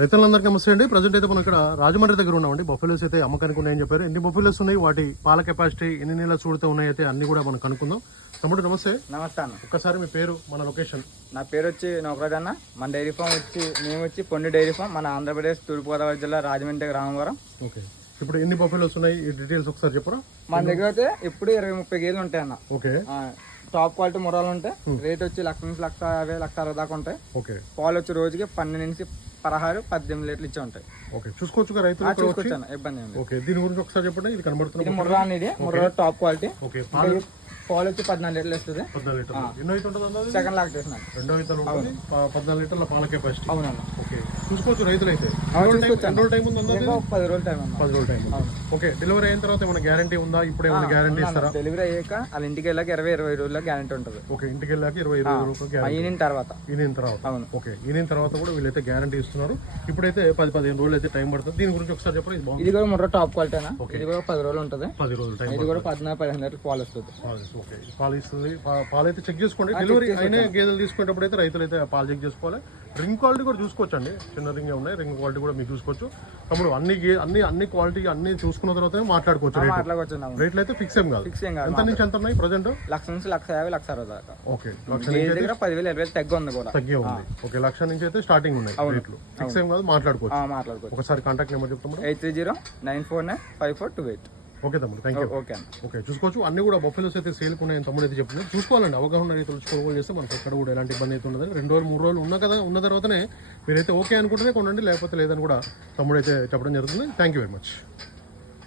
రైతులందరికీ నమస్తే అండి. ప్రజెంట్ అయితే మనం ఇక్కడ రాజమండ్రి దగ్గర ఉన్నామండి. బఫెలోస్ అయితే అమ్మకానికి ఉన్నాయని చెప్పారు. ఎన్ని బఫెలోస్ ఉన్నాయి? వాటి పాల కెపాసిటీ ఎన్ని నెలల చూడితే ఉన్నాయి అయితే అన్ని కూడా మనం కనుక్కుందాం. తమ్ముడు నమస్తే. నమస్తే అన్న. ఒక్కసారి మీ పేరు మన లొకేషన్. నా పేరు వచ్చి నౌకరాజ్ అన్న. మన డైరీ ఫామ్ వచ్చి మేము వచ్చి పొండి డైరీ ఫామ్ మన ఆంధ్రప్రదేశ్ తూర్పుగోదావరి జిల్లా రాజమండ్రి గ్రామవరం ఓకే. ఇప్పుడు ఎన్ని బఫెలోస్ ఉన్నాయి? ఈ డీటెయిల్స్ ఒకసారి చెప్పరా? మన దగ్గర అయితే ఎప్పుడు ఇరవై ముప్పై గేదెలు ఉంటాయి అన్న. ఓకే. టాప్ క్వాలిటీ మురాలు ఉంటాయి రేట్ వచ్చి లక్ష నుంచి లక్ష యాభై లక్ష అరవై దాకా ఉంటాయి. ఓకే. పాలు వచ్చి రోజుకి పన్నెండు నుంచి పదహారు పద్దెనిమిది లీటర్లు ఇచ్చి ఉంటాయి. ఓకే చూసుకోవచ్చు రైతులు ఇక్కడ వచ్చి? ఇబ్బంది ఏం లేదు. ఓకే దీని గురించి ఒకసారి చెప్పండి ఇది ఇది కనబడుతున్న ముర్రా అనేది ముర్రా టాప్ క్వాలిటీ. ఓకే పాలు. పాలు వచ్చి పద్నాలుగు లీటర్లు ఇస్తుంది పద్నాలుగు లీటర్లు. ఎన్నో ఉంటుంది సెకండ్ లాక్టేషన్ రెండో ఉంటుంది. ప- పద్నాలుగు లీటర్ల పాల కెపాసిటీ అవునన్న ఓకే. చూసుకోవచ్చు రైతులు అయితే రోజులు టైం- రోజులు ఉంది పది రోజులు టైం పది రోజులు టైం. ఓకే. డెలివరీ అయిన తర్వాత ఏమైనా గ్యారంటీ ఉందా? ఇప్పుడు ఏమైనా గ్యారంటీ ఇస్తారా? డెలివరీ అయ్యాక వాళ్ళ ఇంటికి వెళ్ళాక ఇరవై ఇరవై రోజుల్లో గ్యారంటీ ఉంటుంది. ఓకే. ఇంటికి వెళ్ళాక ఇరవై ఇరవై గ్యారంటీ. అయిన తర్వాత. ఈనిన తర్వాత. అవును. ఓకే. ఈనిన తర్వాత కూడా వీళ్ళైతే గ్యారంటీ ఇస్తున్నారు. ఇప్పుడైతే పది పదిహేను రోజులు అయితే టైం పడుతుంది. దీని గురించి ఒకసారి చెప్పండి ఇది కూడా ముర్ర టాప్ క్వాలిటీనా? ఇది కూడా పది రోజులు ఉంటుంది. పది రోజులు టైం ఇది కూడా పద్నాలుగు పదిహేను లీటర్ పాలు వస్తుంది. ఓకే పాలు ఇస్తుంది పాలు అయితే చెక్ చేసుకోండి డెలివరీ అయిన గేదెలు తీసుకునేటప్పుడు అయితే రైతులు అయితే పాలు చెక్ చేసుకోవాలి. రింగ్ క్వాలిటీ కూడా చూసుకోవచ్చు అండి చిన్న రింగ్ ఉన్నాయి రింగ్ క్వాలిటీ కూడా మీరు చూసుకోవచ్చు. తమ్ముడు అన్ని గే- అన్ని అన్ని క్వాలిటీ అన్ని చూసుకున్న తర్వాత మాట్లాడుకోవచ్చు రేట్లు అయితే ఫిక్స్ ఏం కాదు. ఎంత నుంచి ఎంత ఉన్నాయి ప్రజెంట్ లక్ష నుంచి లక్ష యాభై లక్ష అరవై దాకా. ఓకే లక్ష దగ్గర పదివేలు ఇరవై తగ్గ ఉంది కూడా. తగ్గే ఉంది. ఓకే లక్ష నుంచి అయితే స్టార్టింగ్ ఉన్నాయి రేట్లు ఫిక్స్ ఏం కాదు మాట్లాడుకోవచ్చు. మాట్లాడుకోవచ్చు. ఒకసారి కాంటాక్ట్ నెంబర్ చెప్తాము eight three zero nine four nine five four two eight. Okay తమ్ముడు థ్యాంక్ యూ ఓకే ఓకే చూసుకోవచ్చు. అన్ని కూడా బొఫెలోస్ అయితే సేల్ ఉన్నాయని తమ్ముడు అయితే చెప్తున్నాడు. చూసుకోవాలండి అవగాహన రైతులు కొనుగోలు చేస్తే మనకు ఎక్కడ కూడా ఎలాంటి ఇబ్బంది అయితే ఉండదు. రెండు రోజులు మూడు రోజులు ఉన్న కదా ఉన్న తర్వాతనే మీరైతే ఓకే అనుకుంటేనే కొనండి లేకపోతే లేదని కూడా తమ్ముడు అయితే చెప్పడం జరుగుతుంది. Thank you very much